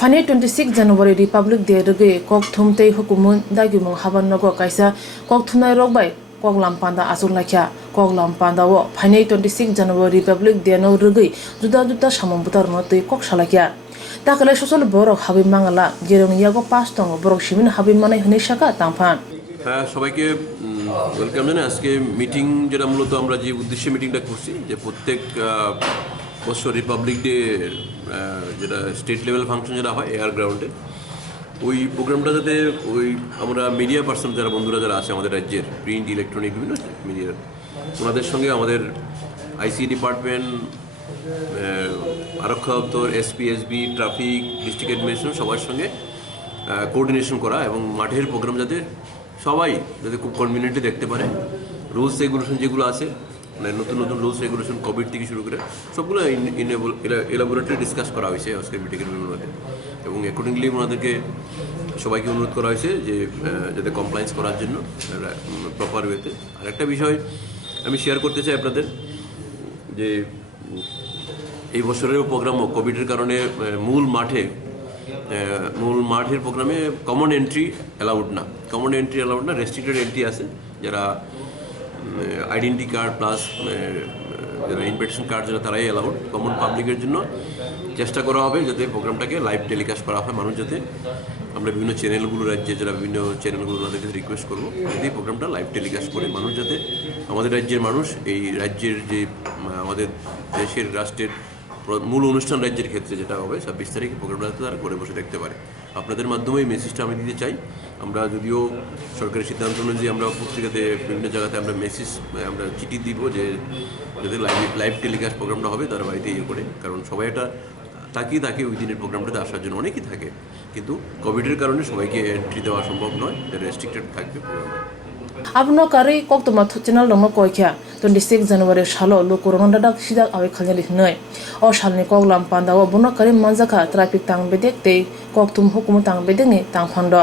Fani 26 January Republic Day rege kok thum tei hukumun dagimung haban nogo kaisa kok thumnai rokbai kok lampanda asuk lakya kok lampanda wo Fani 26 January Republic Day no rege juda juda samambutar no tei kok salakya takale social borok habi mangala jerong yago pastong borok simin habi manai hne shaka tamfan সবাইকে welcome জানাই আজকে meeting যেটা মূলত আমরা যে উদ্দেশ্যে মিটিংটা করছি যে প্রত্যেক বছর রিপাবলিক ডে যেটা স্টেট লেভেল ফাংশন যেটা হয় এয়ার গ্রাউন্ডে ওই প্রোগ্রামটা যাতে ওই আমরা মিডিয়া পার্সন যারা বন্ধুরা যারা আছে আমাদের রাজ্যের প্রিন্ট ইলেকট্রনিক বিভিন্ন মিডিয়ার ওনাদের সঙ্গে আমাদের আইসি ডিপার্টমেন্ট আরক্ষা দপ্তর এসপি ট্রাফিক ডিস্ট্রিক্ট অ্যাডমিনিস্ট্রেশন সবার সঙ্গে কোঅর্ডিনেশন করা এবং মাঠের প্রোগ্রাম যাতে সবাই যাতে খুব কনভিনিয়েন্টলি দেখতে পারে রুলস রেগুলেশন যেগুলো আছে মানে নতুন নতুন রুলস রেগুলেশন কোভিড থেকে শুরু করে সবগুলো এলাবোরেটলি ডিসকাস করা হয়েছে আজকে মিটিংয়ের বিভিন্নভাবে এবং অ্যাকর্ডিংলি ওনাদেরকে সবাইকে অনুরোধ করা হয়েছে যে যাতে কমপ্লায়েন্স করার জন্য প্রপার ওয়েতে আর একটা বিষয় আমি শেয়ার করতে চাই আপনাদের যে এই বছরের প্রোগ্রামও কোভিডের কারণে মূল মাঠের প্রোগ্রামে কমন এন্ট্রি অ্যালাউড না রেস্ট্রিক্টেড এন্ট্রি আছে যারা আইডেন্টি কার্ড প্লাস যারা ইনভিটেশন কার্ড যারা তারাই অ্যালাউড কমন পাবলিকের জন্য চেষ্টা করা হবে যাতে প্রোগ্রামটাকে লাইভ টেলিকাস্ট করা হয় মানুষ যাতে আমরা বিভিন্ন চ্যানেলগুলো রাজ্যে যারা বিভিন্ন চ্যানেলগুলো ওনাদেরকে রিকোয়েস্ট করবো যাতে এই প্রোগ্রামটা লাইভ টেলিকাস্ট করে মানুষ যাতে আমাদের রাজ্যের মানুষ এই রাজ্যের যে আমাদের দেশের রাষ্ট্রের মূল অনুষ্ঠান রাজ্যের ক্ষেত্রে যেটা হবে 26 তারিখে প্রোগ্রামটা তারা ঘরে বসে দেখতে পারে আপনাদের মাধ্যমে এই মেসেজটা আমি দিতে চাই আমরা যদিও সরকারি সিদ্ধান্ত অনুযায়ী আমরা পত্রিকাতে বিভিন্ন জায়গাতে আমরা চিঠি দিব যে যাদের লাইভ টেলিকাস্ট প্রোগ্রামটা হবে তারা বাড়িতে ইয়ে করে কারণ সবাই এটা তাকিয়ে থাকে ওই দিনের প্রোগ্রামটাতে আসার জন্য অনেকেই থাকে কিন্তু কোভিডের কারণে সবাইকে এন্ট্রি দেওয়া সম্ভব নয় রেস্ট্রিক্টেড থাকবে প্রোগ্রামে abno kari kok toma channel dong koikya 26 January salo lo corona dak sidak awe khaljali hnoi o salni kok lampanda o bono kari manjaka traffic tang bedek tei kok tum hukum tang bedeng ni tang phando